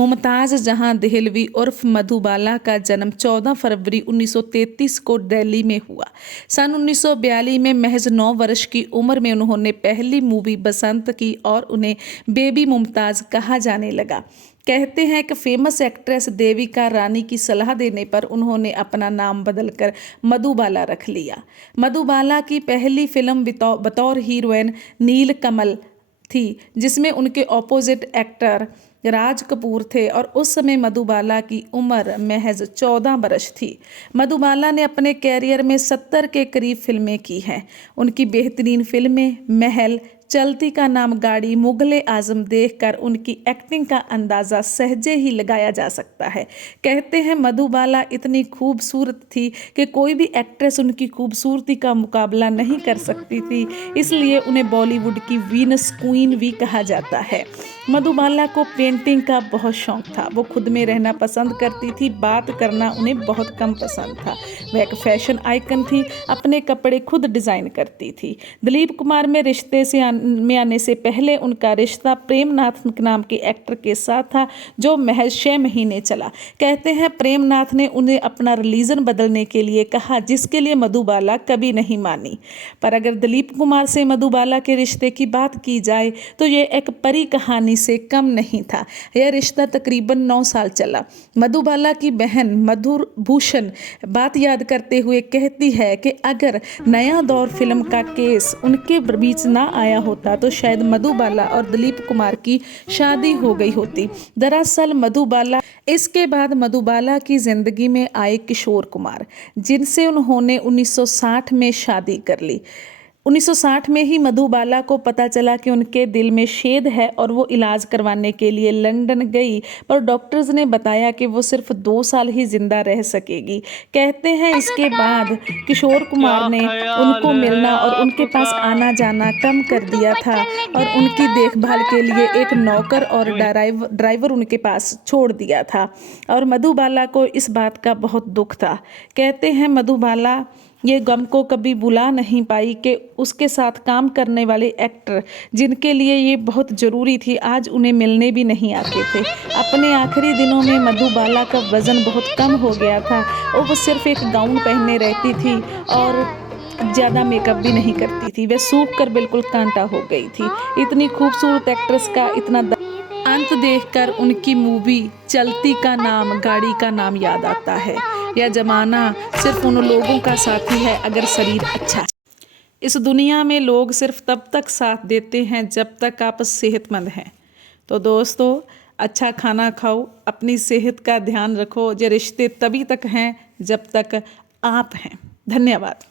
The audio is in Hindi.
मुमताज़ जहां देहलवी उर्फ मधुबाला का जन्म 14 फरवरी 1933 को दिल्ली में हुआ। सन 1942 में महज 9 वर्ष की उम्र में उन्होंने पहली मूवी बसंत की और उन्हें बेबी मुमताज़ कहा जाने लगा। कहते हैं कि फेमस एक्ट्रेस देविका रानी की सलाह देने पर उन्होंने अपना नाम बदलकर मधुबाला रख लिया। मधुबाला की पहली फिल्म बतौर हीरोइन नीलकमल थी, जिसमें उनके ऑपोजिट एक्टर राज कपूर थे और उस समय मधुबाला की उम्र महज 14 वर्ष थी। मधुबाला ने अपने कैरियर में 70 के करीब फिल्में की हैं। उनकी बेहतरीन फिल्में महल, चलती का नाम गाड़ी, मुगले आजम देखकर उनकी एक्टिंग का अंदाज़ा सहजे ही लगाया जा सकता है। कहते हैं मधुबाला इतनी खूबसूरत थी कि कोई भी एक्ट्रेस उनकी खूबसूरती का मुकाबला नहीं कर सकती थी, इसलिए उन्हें बॉलीवुड की वीनस क्वीन भी कहा जाता है। मधुबाला को पेंटिंग का बहुत शौक था। वो खुद में रहना पसंद करती थी, बात करना उन्हें बहुत कम पसंद था। वह एक फैशन आइकन थी, अपने कपड़े खुद डिज़ाइन करती थी। दिलीप कुमार में रिश्ते में आने से पहले उनका रिश्ता प्रेमनाथ नाम के एक्टर के साथ था, जो महज 6 महीने चला। कहते हैं प्रेमनाथ ने उन्हें अपना रिलीजन बदलने के लिए कहा, जिसके लिए मधुबाला कभी नहीं मानी। पर अगर दिलीप कुमार से मधुबाला के रिश्ते की बात की जाए तो ये एक परी कहानी से कम नहीं था। यह रिश्ता तकरीबन 9 साल चला। मधुबाला की बहन मधुर भूषण बात याद करते हुए कहती है कि अगर नया दौर फिल्म का केस उनके बीच ना आया होता तो शायद मधुबाला और दिलीप कुमार की शादी हो गई होती। दरअसल इसके बाद मधुबाला की जिंदगी में आए किशोर कुमार, जिनसे उन्होंने 1960 में शादी कर ली। 1960 में ही मधुबाला को पता चला कि उनके दिल में छेद है और वो इलाज करवाने के लिए लंदन गई, पर डॉक्टर्स ने बताया कि वो सिर्फ 2 साल ही जिंदा रह सकेगी। कहते हैं इसके बाद किशोर कुमार ने उनको मिलना और उनके पास आना जाना कम कर दिया था और उनकी देखभाल के लिए एक नौकर और ड्राइवर उनके पास छोड़ दिया था और मधुबाला को इस बात का बहुत दुख था। कहते हैं मधुबाला ये गम को कभी भुला नहीं पाई कि उसके साथ काम करने वाले एक्टर, जिनके लिए ये बहुत ज़रूरी थी, आज उन्हें मिलने भी नहीं आते थे। अपने आखिरी दिनों में मधुबाला का वज़न बहुत कम हो गया था और वो सिर्फ एक गाउन पहने रहती थी और ज़्यादा मेकअप भी नहीं करती थी। वह सूख कर बिल्कुल कांटा हो गई थी। इतनी खूबसूरत एक्ट्रेस का इतना अंत देखकर उनकी मूवी चलती का नाम गाड़ी का नाम याद आता है। यह जमाना सिर्फ उन लोगों का साथी है अगर शरीर अच्छा है। इस दुनिया में लोग सिर्फ तब तक साथ देते हैं जब तक आप सेहतमंद हैं। तो दोस्तों, अच्छा खाना खाओ, अपनी सेहत का ध्यान रखो। ये रिश्ते तभी तक हैं जब तक आप हैं। धन्यवाद।